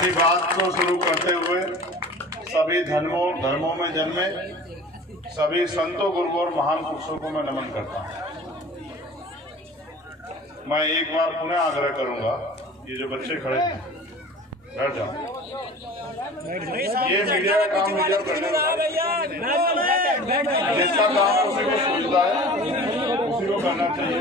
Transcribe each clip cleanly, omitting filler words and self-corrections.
अपनी बात को शुरू करते हुए सभी धर्मों में जन्मे सभी संतों, गुरुओं और महान पुरुषों को मैं नमन करता हूँ। मैं एक बार पुनः आग्रह करूंगा, ये जो बच्चे खड़े हैं बैठ जाओ। ये मीडिया का काम मीडिया करने जिसका काम उसी को सूझता है उसी को करना चाहिए।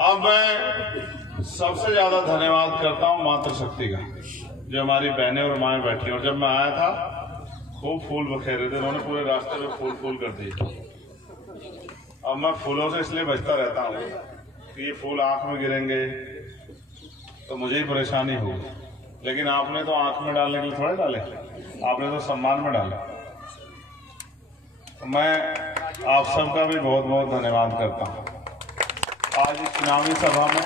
अब मैं सबसे ज्यादा धन्यवाद करता हूँ मातृशक्ति का, जो हमारी बहनें और माएँ बैठी। और जब मैं आया था खूब फूल बखेरे थे, उन्होंने पूरे रास्ते में फूल कर दिए। अब मैं फूलों से इसलिए बचता रहता हूँ कि ये फूल आंख में गिरेंगे तो मुझे ही परेशानी होगी, लेकिन आपने तो आंख में डालने के लिए थोड़े डाले, आपने तो सम्मान में डाले। तो मैं आप सबका भी बहुत बहुत धन्यवाद करता हूँ। आज इस चुनावी सभा में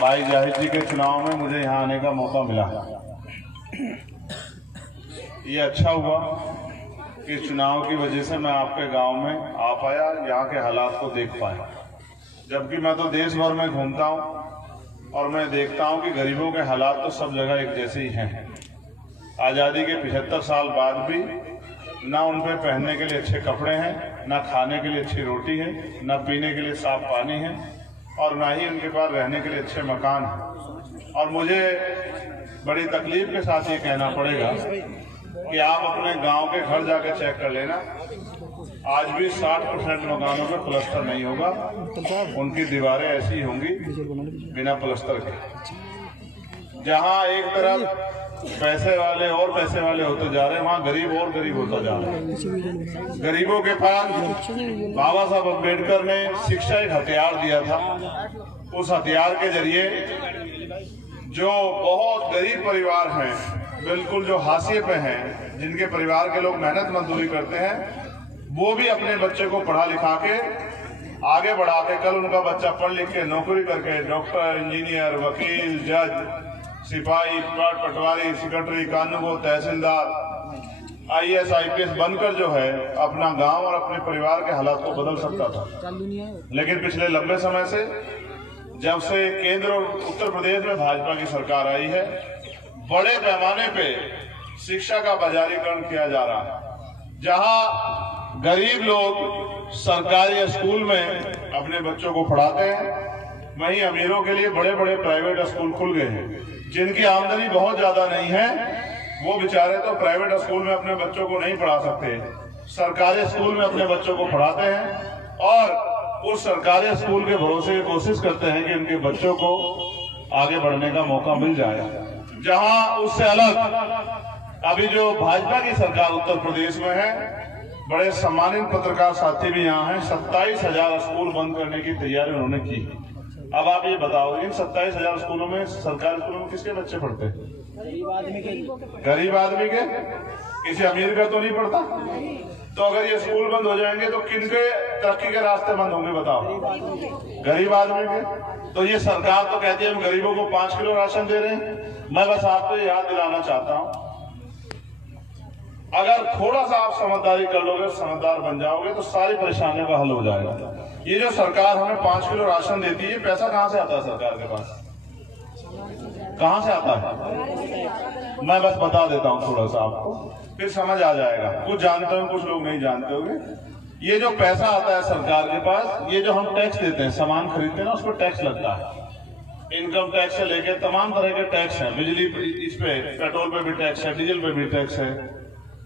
भाई जाहिद जी के चुनाव में मुझे यहाँ आने का मौका मिला। ये अच्छा हुआ कि चुनाव की वजह से मैं आपके गांव में आ पाया, यहाँ के हालात को देख पाया। जबकि मैं तो देश भर में घूमता हूँ और मैं देखता हूँ कि गरीबों के हालात तो सब जगह एक जैसे ही हैं। आज़ादी के 75 साल बाद भी ना उन पे पहनने के लिए अच्छे कपड़े हैं, ना खाने के लिए अच्छी रोटी है, ना पीने के लिए साफ पानी है, और ना ही उनके पास रहने के लिए अच्छे मकान हैं। और मुझे बड़ी तकलीफ के साथ ये कहना पड़ेगा कि आप अपने गांव के घर जाकर चेक कर लेना, आज भी 60% मकानों में प्लास्टर नहीं होगा। उनकी दीवारें ऐसी होंगी बिना प्लास्टर के। जहां एक तरफ पैसे वाले और पैसे वाले होते जा रहे हैं, वहां गरीब और गरीब होता जा रहा है। गरीबों के पास बाबा साहब अम्बेडकर ने शिक्षा एक हथियार दिया था। उस हथियार के जरिए जो बहुत गरीब परिवार हैं, बिल्कुल जो हाशिए पे हैं, जिनके परिवार के लोग मेहनत मजदूरी करते हैं, वो भी अपने बच्चे को पढ़ा लिखा के आगे बढ़ा के कल उनका बच्चा पढ़ लिख के नौकरी करके डॉक्टर, इंजीनियर, वकील, जज, सिपाही, पटवारी, सेक्रेटरी, कानूनगो, तहसीलदार, IAS, IPS बनकर जो है अपना गांव और अपने परिवार के हालात को बदल सकता था। लेकिन पिछले लंबे समय से जब से केंद्र और उत्तर प्रदेश में भाजपा की सरकार आई है, बड़े पैमाने पे शिक्षा का बाजारीकरण किया जा रहा है। जहां गरीब लोग सरकारी स्कूल में अपने बच्चों को पढ़ाते हैं, वहीं अमीरों के लिए बड़े बड़े प्राइवेट स्कूल खुल गए हैं। जिनकी आमदनी बहुत ज्यादा नहीं है, वो बेचारे तो प्राइवेट स्कूल में अपने बच्चों को नहीं पढ़ा सकते, सरकारी स्कूल में अपने बच्चों को पढ़ाते हैं और उस सरकारी स्कूल के भरोसे की कोशिश करते हैं कि उनके बच्चों को आगे बढ़ने का मौका मिल जाए। जहां उससे अलग अभी जो भाजपा की सरकार उत्तर प्रदेश में है, बड़े सम्मानित पत्रकार साथी भी यहाँ हैं, 27,000 स्कूल बंद करने की तैयारी उन्होंने की। अब आप ये बताओ, इन 27,000 स्कूलों में, सरकारी स्कूलों में किसके बच्चे पढ़ते हैं? गरीब आदमी के, किसी अमीर का तो नहीं पढ़ता। तो अगर ये स्कूल बंद हो जाएंगे तो किनके तरक्की के रास्ते बंद होंगे बताओ? गरीब आदमी के। तो ये सरकार तो कहती है हम गरीबों को 5 किलो राशन दे रहे हैं। मैं बस आपको याद दिलाना चाहता हूँ, अगर थोड़ा सा आप समझदारी कर लोगे, समझदार बन जाओगे तो सारी परेशानियों का हल हो जाएगा। ये जो सरकार हमें 5 किलो राशन देती है, पैसा कहाँ से आता है सरकार के पास? कहाँ से आता है? मैं बस बता देता हूँ थोड़ा सा आपको, फिर समझ आ जाएगा। कुछ जानते हो, कुछ लोग नहीं जानते होंगे। ये जो पैसा आता है सरकार के पास, ये जो हम टैक्स देते हैं, सामान खरीदते हैं ना, उस पर टैक्स लगता है। इनकम टैक्स से लेके तमाम तरह के टैक्स हैं। बिजली, इस पे पेट्रोल पे भी टैक्स है, डीजल पे भी टैक्स है,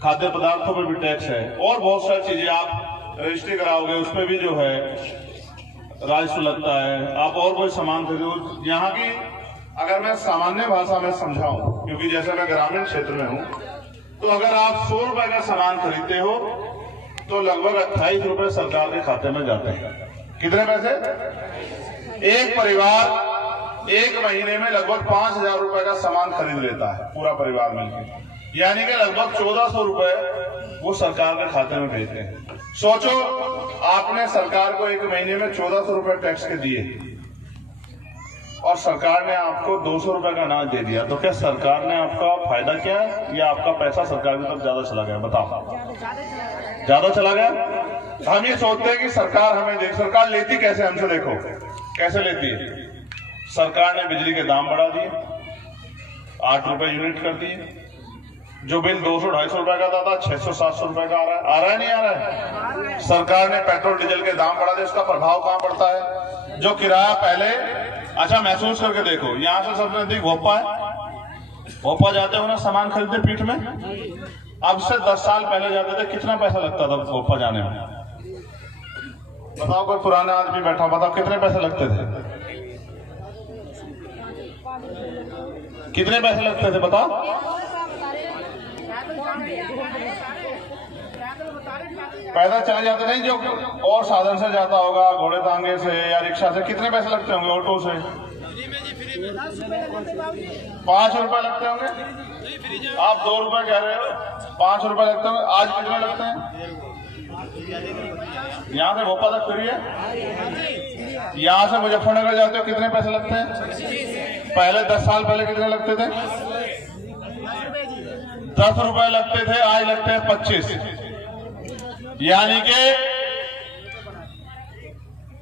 खाद्य पदार्थों पे भी टैक्स है, और बहुत सारी चीजें आप रजिस्ट्री कराओगे उस पर भी जो है राजस्व लगता है। आप और कोई सामान खरीदो, यहाँ की अगर मैं सामान्य भाषा में समझाऊं, क्योंकि जैसे मैं ग्रामीण क्षेत्र में हूं, तो अगर आप 100 रुपए का सामान खरीदते हो तो लगभग 28 रुपए सरकार के खाते में जाते हैं। कितने पैसे? एक परिवार एक महीने में लगभग 5,000 रुपए का सामान खरीद लेता है, पूरा परिवार मिलकर, यानी कि लगभग 1400 रुपए वो सरकार के खाते में भेजते हैं। सोचो, आपने सरकार को एक महीने में 1400 रुपए टैक्स के दिए और सरकार ने आपको 200 रुपए का अनाज दे दिया, तो क्या सरकार ने आपका फायदा किया या आपका पैसा सरकार की तरफ ज्यादा चला गया? बताओ, ज्यादा चला गया। हम ये सोचते हैं कि सरकार हमें सरकार लेती कैसे हमसे, देखो कैसे लेती है। सरकार ने बिजली के दाम बढ़ा दिए, 8 रुपए यूनिट कर दिए। जो बिल 200-250 रुपए का था 600-700 रुपए का आ रहा है नहीं आ रहा है। सरकार ने पेट्रोल डीजल के दाम बढ़ा दिए, उसका प्रभाव कहां पड़ता है? जो किराया पहले, अच्छा महसूस करके देखो, यहां से सबसे नजदीक भोपाल है, भोपाल जाते हो ना सामान खरीदते पीठ में, अब से 10 साल पहले जाते थे, कितना पैसा लगता था भोपाल जाने में? बताओ, कोई पुराना आदमी बैठा, बताओ कितने पैसे लगते थे? कितने पैसे लगते थे बताओ? पैदल चले जाते नहीं, जो और साधन से जाता होगा, घोड़े तांगे से या रिक्शा से, कितने पैसे लगते होंगे? ऑटो से 5 रुपए लगते होंगे। आप 2 रुपए कह रहे हो, 5 रुपए लगते होंगे। आज कितने लगते हैं? यहाँ से भोपाल तक फ्री है। यहाँ से मुजफ्फरनगर जाते हो कितने पैसे लगते हैं? पहले 10 साल पहले कितने लगते थे? 10 रुपए लगते थे, आज लगते हैं 25, यानी कि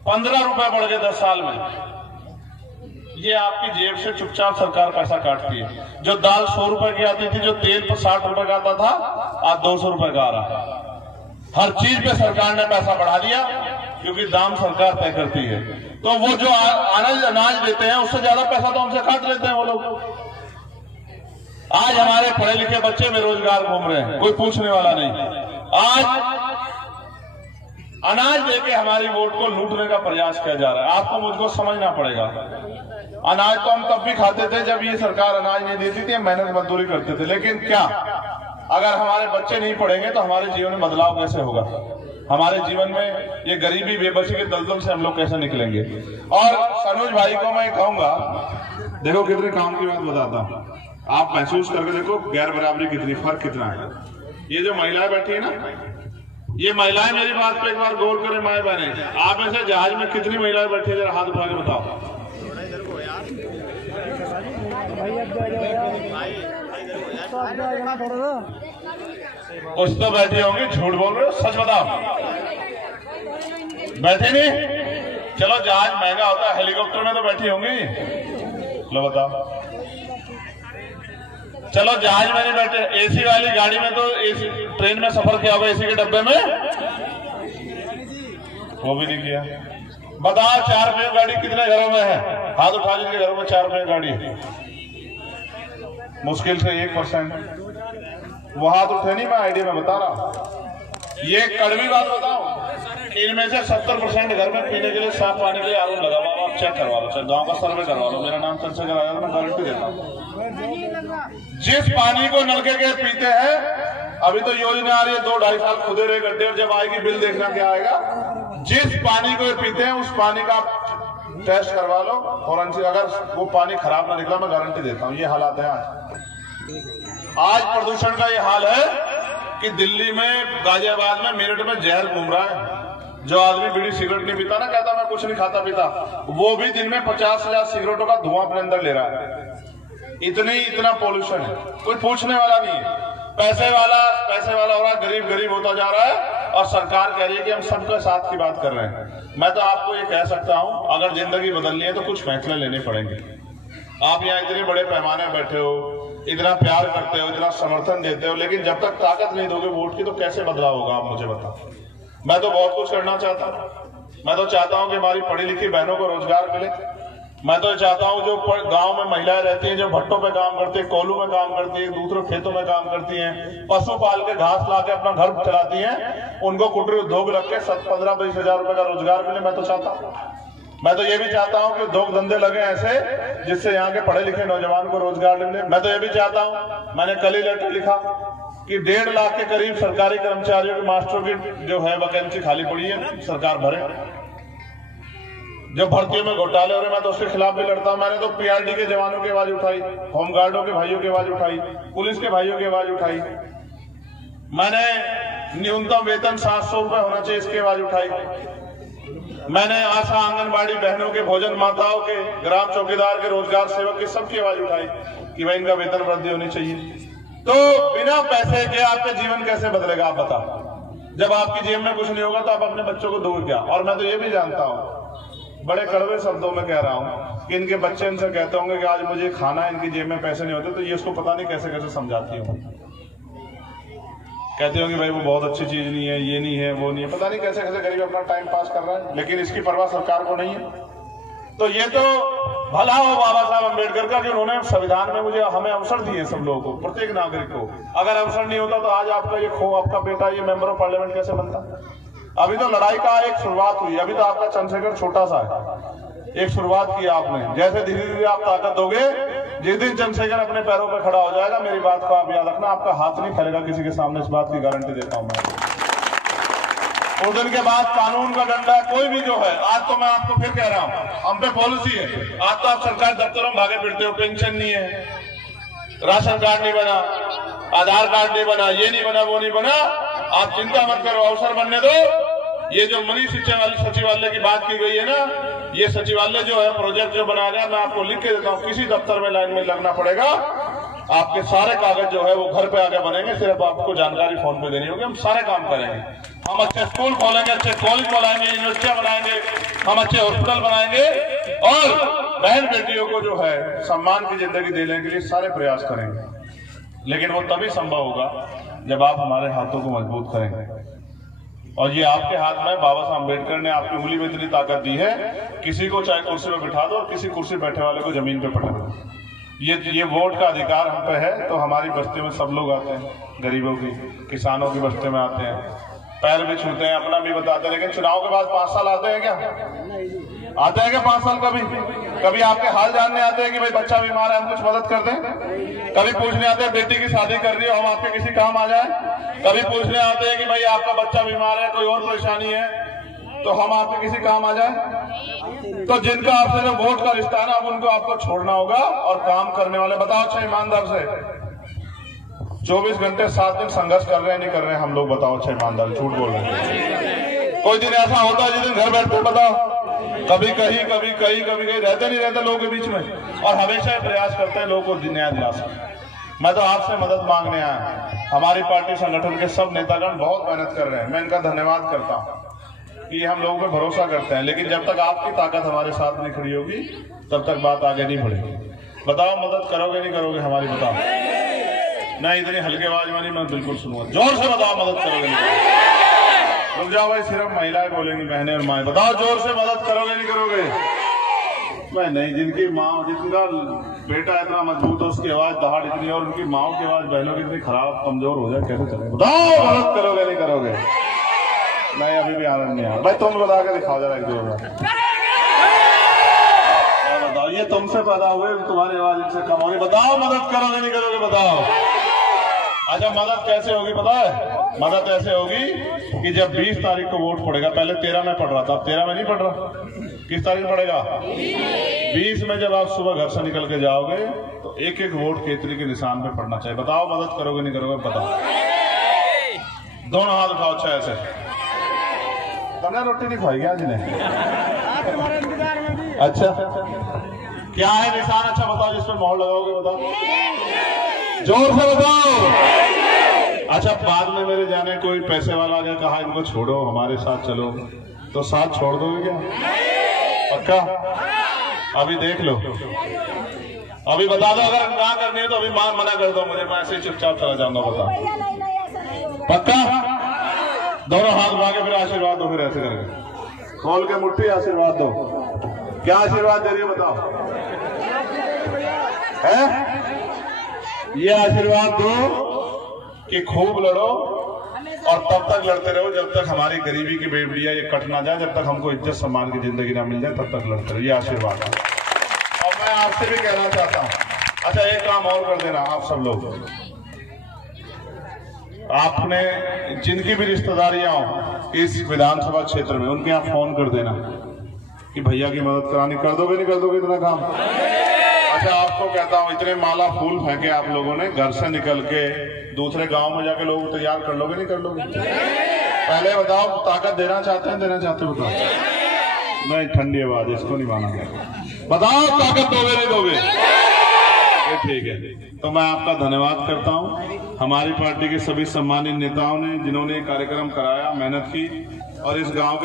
15 रुपए बढ़ गए 10 साल में। ये आपकी जेब से चुपचाप सरकार पैसा काटती है। जो दाल 100 रुपए की आती थी, जो तेल पर 60 रुपए का आता था, आज 200 रुपए का आ रहा है। हर चीज पे सरकार ने पैसा बढ़ा दिया, क्योंकि दाम सरकार तय करती है। तो वो जो अनाज देते हैं, उससे ज्यादा पैसा तो हमसे काट लेते हैं वो लोग। आज हमारे पढ़े लिखे बच्चे बेरोजगार घूम रहे हैं, कोई पूछने वाला नहीं। आज अनाज देके हमारी वोट को लूटने का प्रयास किया जा रहा है। आपको मुझको समझना पड़ेगा। अनाज तो हम तब भी खाते थे जब ये सरकार अनाज नहीं देती थी, मेहनत मजदूरी करते थे। लेकिन क्या, अगर हमारे बच्चे नहीं पढ़ेंगे तो हमारे जीवन में बदलाव कैसे होगा? हमारे जीवन में ये गरीबी बेबसी के दलदल से हम लोग कैसे निकलेंगे? और सनोज भाई को मैं कहूंगा, देखो कितने काम की बात बताता हूं, आप महसूस करके देखो गैर बराबरी कितनी, फर्क कितना है। ये जो महिलाएं बैठी है ना, ये महिलाएं, मेरी बात पे एक बार गौर करें माए बहने, आप ऐसे जहाज में कितनी महिलाएं बैठी है, जरा हाथ उठा के बताओ। कुछ तो बैठी होंगी, झूठ बोल रहे हो, सच बताओ। बैठे नहीं? चलो जहाज महंगा होता है, हेलीकॉप्टर में तो बैठी होंगी, लो बताओ। चलो जहाज में नहीं बैठे, एसी वाली गाड़ी में तो, एसी ट्रेन में सफर किया होगा, एसी के डब्बे में, वो भी नहीं किया। बताओ 4 रुपये गाड़ी कितने घरों में है? हाथ उठा, जिनके घरों में 4 रुपये गाड़ी है, मुश्किल से 1%। वो हाथ उठे नहीं, मैं आइडिया में बता रहा हूं। ये कड़वी बात बताऊं, इनमें से 70% घर में पीने के लिए साफ पानी के लिए आरोप लगा हुआ। आप चेक करवा लो, गांव का सर्वे करवा लो, मेरा नाम चंद्रशेखर आया, मैं गारंटी देता हूँ। जिस पानी को नलके के पीते हैं, अभी तो योजना आ रही है 2-2.5 साल खुदे रहे गड्ढे, और जब आएगी बिल देखना क्या आएगा। जिस पानी को पीते हैं उस पानी का टेस्ट करवा लो फॉरेंसिक, अगर वो पानी खराब ना निकला, मैं गारंटी देता हूँ। ये हालात है आज प्रदूषण का ये हाल है कि दिल्ली में, गाजियाबाद में, मेरठ में जहर घूम रहा है। जो आदमी बीड़ी सिगरेट नहीं पीता ना, कहता मैं कुछ नहीं खाता पीता, वो भी दिन में 50,000 सिगरेटों का धुआं अपने अंदर ले रहा है। इतना पोल्यूशन है, कोई पूछने वाला नहीं है। पैसे वाला हो रहा है, गरीब गरीब होता जा रहा है, और सरकार कह रही है कि हम सबके साथ की बात कर रहे हैं। मैं तो आपको ये कह सकता हूं, अगर जिंदगी बदलनी है तो कुछ फैसले लेने पड़ेंगे। आप यहाँ इतने बड़े पैमाने बैठे हो, इतना प्यार करते हो, इतना समर्थन देते हो, लेकिन जब तक ताकत नहीं दोगे वोट की, तो कैसे बदलाव होगा? आप मुझे बताओ। मैं तो बहुत कुछ करना चाहता हूँ। मैं तो चाहता हूँ कि हमारी पढ़ी लिखी बहनों को रोजगार मिले। मैं तो चाहता हूँ जो गांव में महिलाएं रहती हैं, जो भट्टों पे काम करती है, कोल्हू में काम करती है, दूसरे खेतों में काम करती हैं, पशु पाल के घास ला के अपना घर चलाती हैं, उनको कुटीर उद्योग रख के 15-20 हजार रुपए का रोजगार मिले। मैं तो चाहता हूँ। मैं तो ये भी चाहता हूँ कि उद्योग धंधे लगे ऐसे जिससे यहाँ के पढ़े लिखे नौजवान को रोजगार मिले। मैं तो ये भी चाहता हूँ, मैंने कल ही लेटर लिखा कि 1.5 लाख के करीब सरकारी कर्मचारियों की, मास्टरों की जो है वैकेंसी खाली पड़ी है, सरकार भरे। जो भर्तियों में घोटाले हो रहे, मैं तो उसके खिलाफ भी लड़ता हूं। मैंने तो पीआरडी के जवानों की आवाज उठाई, होमगार्डों के भाइयों की आवाज उठाई, पुलिस के भाइयों की आवाज उठाई। मैंने न्यूनतम वेतन 700 रुपए होना चाहिए, इसकी आवाज उठाई। मैंने आशा आंगनबाड़ी बहनों के, भोजन माताओं के, ग्राम चौकीदार के, रोजगार सेवक की, सबकी आवाज उठाई कि भाई इनका वेतन वृद्धि होनी चाहिए। तो बिना पैसे के आपका जीवन कैसे बदलेगा? आप बताओ। जब आपकी जेब में कुछ नहीं होगा तो आप अपने बच्चों को दोगे क्या? और मैं तो ये भी जानता हूं बड़े कड़वे शब्दों में कह रहा हूँ कि इनके बच्चे इनसे कहते होंगे कि आज मुझे खाना है, इनकी जेब में पैसे नहीं होते, तो ये उसको पता नहीं कैसे कैसे समझाती हूँ। कहते होंगे भाई वो बहुत अच्छी चीज नहीं है, ये नहीं है, वो नहीं है, पता नहीं कैसे कैसे गरीब अपना टाइम पास कर रहा है, लेकिन इसकी परवाह सरकार को नहीं है। तो ये तो भला हो बाबा साहब अम्बेडकर का कि उन्होंने संविधान में मुझे हमें अवसर दिए, सब लोगों को, प्रत्येक नागरिक को। अगर अवसर नहीं होता तो आज आपका ये आपका बेटा ये मेंबर ऑफ पार्लियामेंट कैसे बनता? अभी तो लड़ाई का एक शुरुआत हुई, अभी तो आपका चंद्रशेखर छोटा सा है, एक शुरुआत की आपने। जैसे धीरे धीरे आप ताकत दोगे, जिस दिन चंद्रशेखर अपने पैरों पर खड़ा हो जाएगा, मेरी बात को आप याद रखना, आपका हाथ नहीं फैलेगा किसी के सामने, इस बात की गारंटी देता हूं मैं। उस दिन के बाद कानून का डंडा कोई भी जो है, आज तो मैं आपको फिर कह रहा हूं, हम पे पॉलिसी है। आज तो आप सरकारी दफ्तरों में भागे फिरते हो, पेंशन नहीं है, राशन कार्ड नहीं बना, आधार कार्ड नहीं बना, ये नहीं बना, वो नहीं बना। आप चिंता मत करो, अवसर बनने दो। ये जो मनी सचिवालय की बात की गई है ना, ये सचिवालय जो है प्रोजेक्ट जो बनाया गया, मैं आपको लिख के देता हूँ, किसी दफ्तर में लाइन में लगना पड़ेगा, आपके सारे कागज जो है वो घर पे आके बनेंगे, सिर्फ आपको जानकारी फोन पे देनी होगी, हम सारे काम करेंगे। हम अच्छे स्कूल खोलेंगे, अच्छे कॉलेज बनाएंगे, यूनिवर्सिटियां बनाएंगे, हम अच्छे हॉस्पिटल बनाएंगे और बहन बेटियों को जो है सम्मान की जिंदगी देने के लिए सारे प्रयास करेंगे। लेकिन वो तभी संभव होगा जब आप हमारे हाथों को मजबूत करेंगे। और ये आपके हाथ में, बाबा साहब अम्बेडकर ने आपकी उंगली में इतनी ताकत दी है, किसी को चाहे कुर्सी पे बिठा दो और किसी कुर्सी बैठे वाले को जमीन पे पटक दो। ये वोट का अधिकार हम पे है। तो हमारी बस्तियों में सब लोग आते हैं, गरीबों की, किसानों की बस्तियों में आते हैं, पैर भी छूते हैं, अपना भी बताते हैं। लेकिन चुनाव के बाद 5 साल आते हैं क्या? आते हैं क्या 5 साल? कभी आपके हाल जानने आते हैं कि भाई बच्चा बीमार है, हम कुछ मदद कर दें? कभी पूछने आते हैं बेटी की शादी कर दी, हम आपके किसी काम आ जाए? कभी पूछने आते हैं कि भाई आपका बच्चा बीमार है, कोई और परेशानी है, तो हम आपके किसी काम आ जाए? तो जिनका आपसे जो वोट का रिश्ता है ना, अब उनको आपको छोड़ना होगा और काम करने वाले बताओ अच्छा ईमानदार से 24 घंटे 7 दिन संघर्ष कर रहे हैं, नहीं कर रहे हैं हम लोग? बताओ अच्छा ईमानदार, झूठ बोल रहे हैं? कोई दिन ऐसा होता है जिस दिन घर बैठते बताओ? कभी कहीं कभी कहीं रहते नहीं रहते लोगों के बीच में, और हमेशा प्रयास करते हैं लोगों को न्याय दिला सके। मैं तो आपसे मदद मांगने आया। हमारी पार्टी संगठन के सब नेतागण बहुत मेहनत कर रहे हैं, मैं इनका धन्यवाद करता हूँ कि हम लोगों पे भरोसा करते हैं। लेकिन जब तक आपकी ताकत हमारे साथ नहीं खड़ी होगी, तब तक बात आगे नहीं बढ़ेगी। बताओ मदद करोगे नहीं करोगे हमारी? बताओ। नहीं, इतनी हल्के आवाज में नहीं, मैं बिल्कुल सुनूंगा। जोर से बताओ मदद करोगे नहीं? रुक जाओ भाई, सिर्फ महिलाएं बोलेंगी, बहनें और माएं। बताओ जोर से मदद करोगे नहीं करोगे? मैं नहीं, जिनकी माँ, जिनका बेटा इतना मजबूत हो, उसकी आवाज दहाड़ इतनी और उनकी माओ की आवाज बहनों की इतनी खराब कमजोर हो जाए, कैसे चले? बताओ मदद करोगे नहीं करोगे? नहीं, अभी भी आनंद नहीं आ रहा भाई। तुम बता के दिखाओ जरा एक जोर। बताओ, ये तुमसे पैदा हुए, तुम्हारी आवाज इनसे कम होगी। बताओ मदद करोगे नहीं करोगे? बताओ। अच्छा, मदद कैसे होगी पता है? मदद ऐसे होगी कि जब 20 तारीख को वोट पड़ेगा, पहले 13 में पढ़ रहा था, अब 13 में नहीं पढ़ रहा, किस तारीख पड़ेगा? 20 में जब आप सुबह घर से निकल के जाओगे तो एक एक वोट केतरी के निशान पे पड़ना चाहिए। बताओ मदद करोगे नहीं करोगे? बताओ। दोनों हाथ उठाओ। अच्छा, ऐसे तुमने रोटी नहीं खाई क्या जिन्हें? अच्छा, क्या है निशान? अच्छा बताओ, जिस पर मोहर लगाओगे बताओ, जोर से बताओ। अच्छा, बाद में मेरे जाने कोई पैसे वाला आ गया, कहा इनको छोड़ो हमारे साथ चलो, तो साथ छोड़ दोगे क्या? पक्का? अभी देख लो, अभी बता दो। अगर ना करनी है तो अभी मना कर दो मुझे, मैं ऐसे ही चुपचाप चला जाऊंगा। बताओ पक्का? दोनों हाथ उठा के फिर आशीर्वाद दो, फिर ऐसे करके खोल के मुट्ठी आशीर्वाद दो। क्या आशीर्वाद दे रही है बताओ? है? ये आशीर्वाद दो कि खूब लड़ो और तब तक लड़ते रहो जब तक हमारी गरीबी की बेवड़ियां ये कट ना जाए, जब तक हमको इज्जत सम्मान की जिंदगी ना मिल जाए, तब तक लड़ते रहो। ये आशीर्वाद है। और मैं आपसे भी कहना चाहता हूं, अच्छा एक काम और कर देना आप सब लोग, आपने जिनकी भी रिश्तेदारियां हो इस विधानसभा क्षेत्र में, उनके यहाँ फोन कर देना कि भैया की मदद करानी। कर दोगे नहीं कर दोगे इतना काम? अच्छा, आपको कहता हूं, इतने माला फूल फेंके आप लोगों ने, घर से निकल के दूसरे गांव में जाके लोग तैयार कर लोगे नहीं कर लोगे? पहले बताओ, ताकत देना चाहते हैं देना चाहते हो? बताओ। नहीं, ठंडी आवाज, इसको नहीं माना गया। बताओ ताकत दोगे नहीं दोगे? ठीक है, तो मैं आपका धन्यवाद करता हूं। हमारी पार्टी के सभी सम्मानित नेताओं ने, जिन्होंने कार्यक्रम कराया, मेहनत की, और इस गांव के